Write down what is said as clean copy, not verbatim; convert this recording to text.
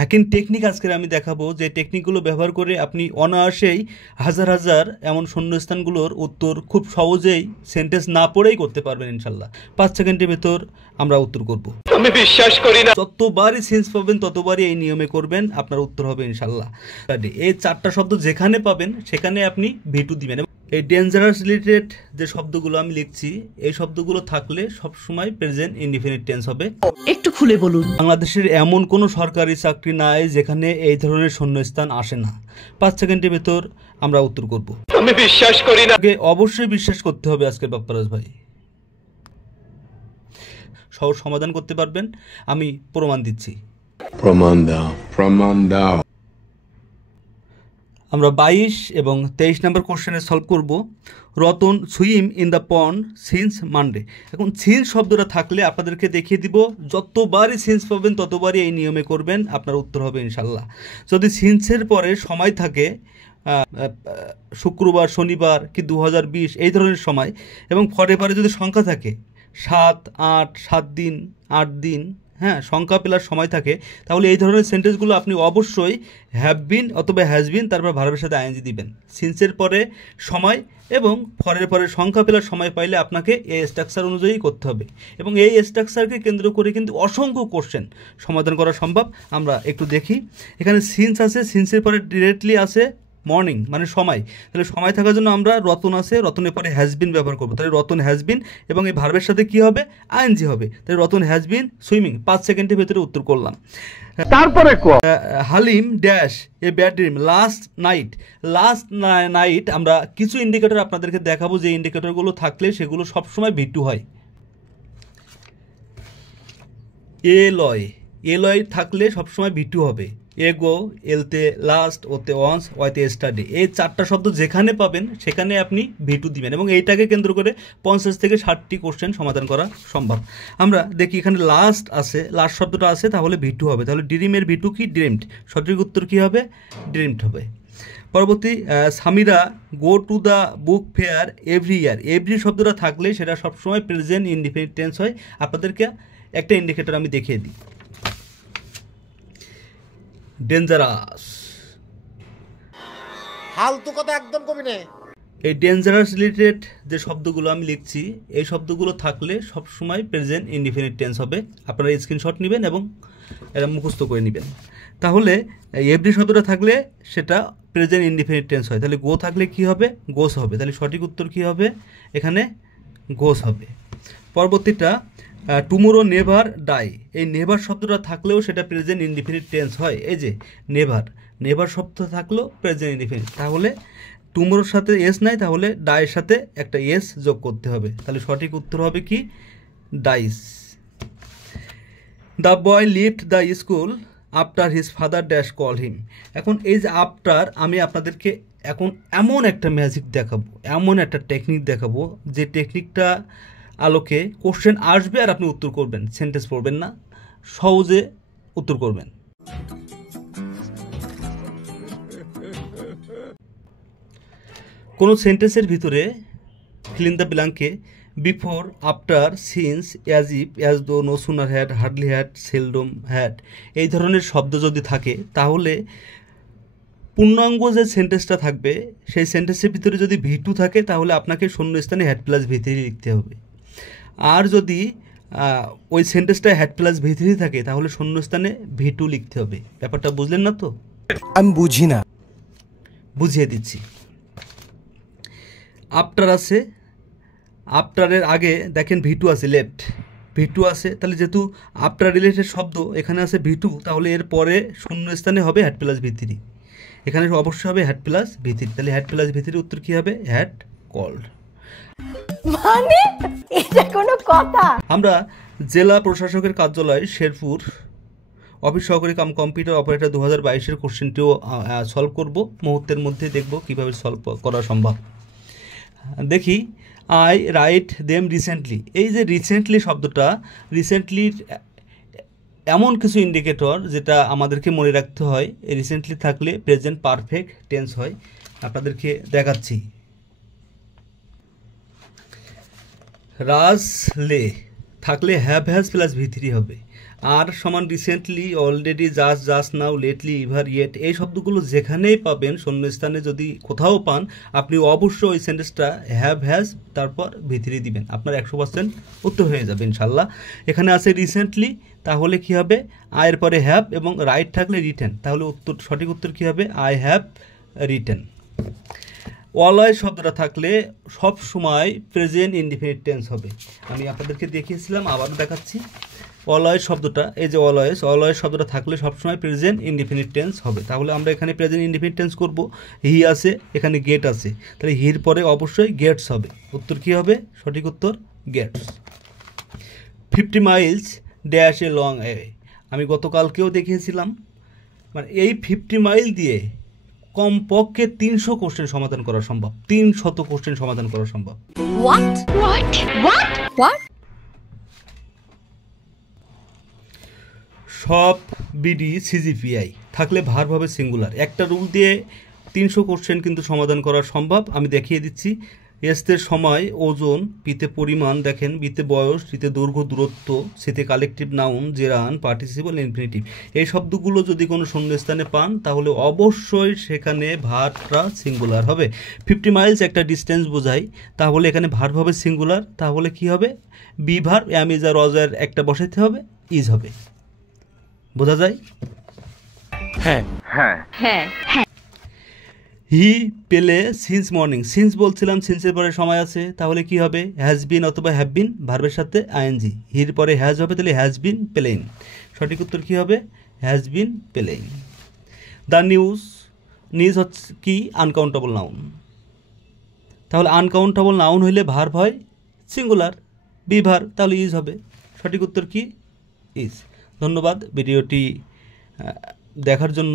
Hacking technique আজকে আমি দেখাবো, যে টেকনিকগুলো ব্যবহার করে আপনি অনায়াসেই হাজার হাজার এমন শূন্যস্থানগুলোর উত্তর খুব সহজেই সেন্টেন্স না পড়েই করতে পারবেন ইনশাল্লাহ। 5 সেকেন্ডের ভেতর আমরা উত্তর করব। আমি বিশ্বাস করি না। যতবারই সেন্স পাবেন ততবারই এই নিয়মে করবেন, আপনার উত্তর হবে ইনশাল্লাহ। এই 4টা শব্দ যেখানে পাবেন সেখানে আপনি V2 দিবেন। এই ডেঞ্জারাস রিলেটেড যে শব্দগুলো আমি লিখছি, এই শব্দগুলো থাকলে সবসময় প্রেজেন্ট ইনডিফিনিট টেন্স হবে। একটু খুলে বলুন। বাংলাদেশের এমন কোনো সরকারি চাকরি নাই যেখানে এই ধরনের শূন্যস্থান আসে না। 5 সেকেন্ডের ভেতর আমরা উত্তর করব। আমি বিশ্বাস করি না। অবশ্যই বিশ্বাস করতে হবে আজকের বাপ্পারাজ ভাই। সহজ সমাধান করতে পারবেন, আমি প্রমাণ দিচ্ছি। প্রমাণ দাও, প্রমাণ দাও। আমরা 22 এবং 23 নম্বর কোশ্চেনে সলভ করব। Ratan swim in the pond since Monday. এখন সিন্স শব্দটা থাকলে আপনাদেরকে দেখিয়ে দিব, যতবারই সিন্স পাবেন ততবারই এই নিয়মে করবেন, আপনার উত্তর হবে ইনশাল্লাহ। যদি সিন্সের পরে সময় থাকে শুক্রবার, শনিবার কি 2020 এই ধরনের সময়, এবং পরে যদি সংখ্যা থাকে 7, 8, 7 দিন, 8 দিন, হ্যাঁ, সংখ্যা প্লাস সময় থাকে, তাহলে এই ধরনের সেন্টেন্সগুলো আপনি অবশ্যই হ্যাভ বিন অথবা হ্যাজ বিন তারপর ভার্বের সাথে আইএনজি দিবেন। সিন্সের পরে সময় এবং ফরের পরে সংখ্যা প্লাস সময় পাইলে আপনাকে এই স্ট্রাকচার অনুযায়ী করতে হবে, এবং এই স্ট্রাকচারকে কেন্দ্র করে কিন্তু অসংখ্য কোশ্চেন সমাধান করা সম্ভব। আমরা একটু দেখি। এখানে সিন্স আছে, সিন্সের পরে ডিরেক্টলি আছে মর্নিং মানে সময়, তাহলে সময় থাকার জন্য আমরা রতন আছে, রতনের পরে হ্যাজবিন ব্যবহার করবো, তাহলে রতন হ্যাজবিন এবং এই ভার্বের সাথে কি হবে, আইএনজি হবে, তাহলে রতন হ্যাজবিন সুইমিং। 5 সেকেন্ডের ভেতরে উত্তর করলাম। তারপরে Halim dash a bad dream last night. আমরা কিছু ইন্ডিকেটর আপনাদেরকে দেখাবো, যে ইন্ডিকেটরগুলো থাকলে সেগুলো সবসময় V2 হয়। এলয় থাকলে সবসময় V2 হবে। এগো, এলতে লাস্ট, ওতে ওয়ান্স, ওয়াইতে স্টাডি। এই 4টা শব্দ যেখানে পাবেন সেখানে আপনি V2 দিবেন, এবং এইটাকে কেন্দ্র করে 50 থেকে 60টি কোশ্চেন সমাধান করা সম্ভব। আমরা দেখি এখানে লাস্ট আছে, লাস্ট শব্দটা আছে, তাহলে V2 হবে। তাহলে ড্রিমের V2 কি, ড্রিমড। সঠিক উত্তর কি হবে, ড্রিমড হবে। পরবর্তী, Samira go to the book fair every year. Every শব্দটা থাকলে সেটা সবসময় প্রেজেন্ট ইনডিফিনিট টেন্স হয়। আপনাদেরকে একটা ইন্ডিকেটর আমি দেখিয়ে দিই। ডেঞ্জারাস, ফালতু কথা একদম কবি না। এই ডেঞ্জারাস রিলেটেড যে শব্দগুলো আমি লিখছি, এই শব্দগুলো থাকলে সবসময় প্রেজেন্ট ইনডিফিনিট টেন্স হবে। আপনারা স্ক্রিনশট নেবেন এবং এটা মুখস্থ করে নেবেন। তাহলে এভরি শব্দটা থাকলে সেটা প্রেজেন্ট ইনডিফিনিট টেন্স হয়, তাহলে গো থাকলে কি হবে, গোস হবে। তাহলে সঠিক উত্তর কি হবে, এখানে গোস হবে। পরবর্তীটা টুমোরো নেভার ডাই। এই নেভার শব্দটা থাকলেও সেটা প্রেজেন্ট ইনডিফিনিট টেন্স হয়। এই যে নেভার শব্দ থাকলেও প্রেজেন্ট ইনডিফিনিট, তাহলে টুমোরোর সাথে এস নাই, তাহলে ডাইয়ের সাথে একটা এস যোগ করতে হবে। তাহলে সঠিক উত্তর হবে কি, dies. The boy lift the school after his father dash call him. এখন এই যে আফটার, আমি আপনাদেরকে এখন এমন একটা ম্যাজিক দেখাবো, এমন একটা টেকনিক দেখাবো, যে টেকনিকটা আলোকে কোশ্চেন আসবে আর আপনি উত্তর করবেন, সেন্টেন্স পড়বেন না, সহজে উত্তর করবেন। কোনো সেন্টেন্সের ভিতরে ফিল ইন দ্য ব্ল্যাঙ্কে before, after, since, as if, as though, no sooner had, hardly had, seldom had এই ধরনের শব্দ যদি থাকে, তাহলে পূর্ণাঙ্গ যে সেন্টেন্সটা থাকবে সেই সেন্টেন্সের ভিতরে যদি V2 থাকে, তাহলে আপনাকে শূন্যস্থানে হ্যাড প্লাস V3 লিখতে হবে। আর যদি ওই সেন্টেন্সটা হ্যাড প্লাস V3 থাকে, তাহলে শূন্যস্থানে V2 লিখতে হবে। ব্যাপারটা বুঝলেন না তো? আমি বুঝি না, বুঝিয়ে দিচ্ছি। আফটার আছে, আফটারের আগে দেখেন V2 আছে, লেফট V2 আছে, তাহলে যেহেতু আফটার রিলেটেড শব্দ এখানে আছে V2, তাহলে এর পরে শূন্যস্থানে হবে হ্যাড প্লাস V3। এখানে অবশ্যই হবে হ্যাড প্লাস V3, তাহলে হ্যাড প্লাস V3 উত্তর কি হবে, হ্যাড কল্ড। মানে এটা কোনো কথা? আমরা জেলা প্রশাসকের কার্যালয় শেরপুর অফিস সহকারী কাম কম্পিউটার অপারেটর 2022-এর কোশ্চেনটিও সলভ করব। মুহূর্তের মধ্যে দেখব কিভাবে সলভ করা সম্ভব। দেখি, আই রাইট দেম রিসেন্টলি। এই যে রিসেন্টলি শব্দটা, রিসেন্টলির এমন কিছু ইন্ডিকেটর যেটা আমাদেরকে মনে রাখতে হয়। রিসেন্টলি থাকলে প্রেজেন্ট পারফেক্ট টেন্স হয়। আপনাদেরকে দেখাচ্ছি। রাজলে থাকলে হ্যাভ হ্যাজ প্লাস V3 হবে, আর সমান recently, already, just, just now, lately, ever, yet, এই শব্দগুলো যেখানেই পাবেন, শূন্যস্থানে যদি কোথাও পান, আপনি অবশ্যই ওই সেন্টেন্সটা হ্যাভ, হ্যাজ, তারপর ভিতরে দিবেন। আপনার 100% উত্তর হয়ে যাবে ইনশাল্লাহ। এখানে আছে রিসেন্টলি, তাহলে কি হবে? আয়ের পরে হ্যাভ এবং রাইট থাকলে রিটেন, তাহলে সঠিক উত্তর কি হবে? I have written. অলওয়েজ শব্দটা থাকলে সব সময় প্রেজেন্ট ইনডিফিনিট টেন্স হবে। আমি আপনাদেরকে দেখিয়েছিলাম, আবার দেখাচ্ছি। অলওয়েজ শব্দটা, এই যে অলওয়েজ শব্দটা থাকলে সবসময় প্রেজেন্ট ইনডিফিনিট টেন্স হবে। তাহলে আমরা এখানে প্রেজেন্ট ইনডিফিনিট টেন্স করব। হি আছে, এখানে গেট আছে, তাহলে হির পরে অবশ্যই গেটস হবে। উত্তর কি হবে? সঠিক উত্তর gets. 50 miles dash a long way, আমি গতকালকেও দেখিয়েছিলাম। মানে এই 50 মাইল দিয়ে কমপক্ষে 300 কোশ্চেন সমাধান করা সম্ভব, 300 কোশ্চেন সমাধান করা সম্ভব। হোয়াট সব বিডি সিজিপিআই থাকলে ভার্ব হবে সিঙ্গুলার। একটা রুল দিয়ে 300 কোশ্চেন কিন্তু সমাধান করা সম্ভব। আমি দেখিয়ে দিচ্ছি। এসতে সময়, ওজন, পিতে পরিমাণ, দেখেন, বিতে বয়স, টিতে দৈর্ঘ্য, দূরত্ব, সিতে collective noun, gerund, participle, infinitive, এই শব্দগুলো যদি কোনো শূন্যস্থানে পান তাহলে অবশ্যই সেখানে ভার্বটা সিঙ্গুলার হবে। 50 মাইলস একটা ডিস্টেন্স বোঝায়, তাহলে এখানে ভার্ব হবে সিঙ্গুলার। তাহলে কি হবে? বি ভার্ব, অ্যাম, ইজ আর ওয়াজ আর একটা বসাইতে হবে, ইজ হবে। বোঝা যায়? হ্যাঁ। হি পেলে সিন্স মর্নিং, সিন্স বলছিলাম, সিন্সের পরে সময় আছে, তাহলে কি হবে? হ্যাজ বিন অথবা হ্যাভ বিন, ভার্বের সাথে আইএনজি, হির পরে হ্যাজ হবে, তাহলে হ্যাজ বিন প্লেইং। সঠিক উত্তর কি হবে? Has been playing. The news হচ্ছে কি? আনকাউন্টেবল নাউন, তাহলে আনকাউন্টেবল নাউন হইলে ভার্ব হয় সিঙ্গুলার, বি ভার্ব, তাহলে ইজ হবে। সঠিক উত্তর কি? ইজ। ধন্যবাদ ভিডিওটি দেখার জন্য।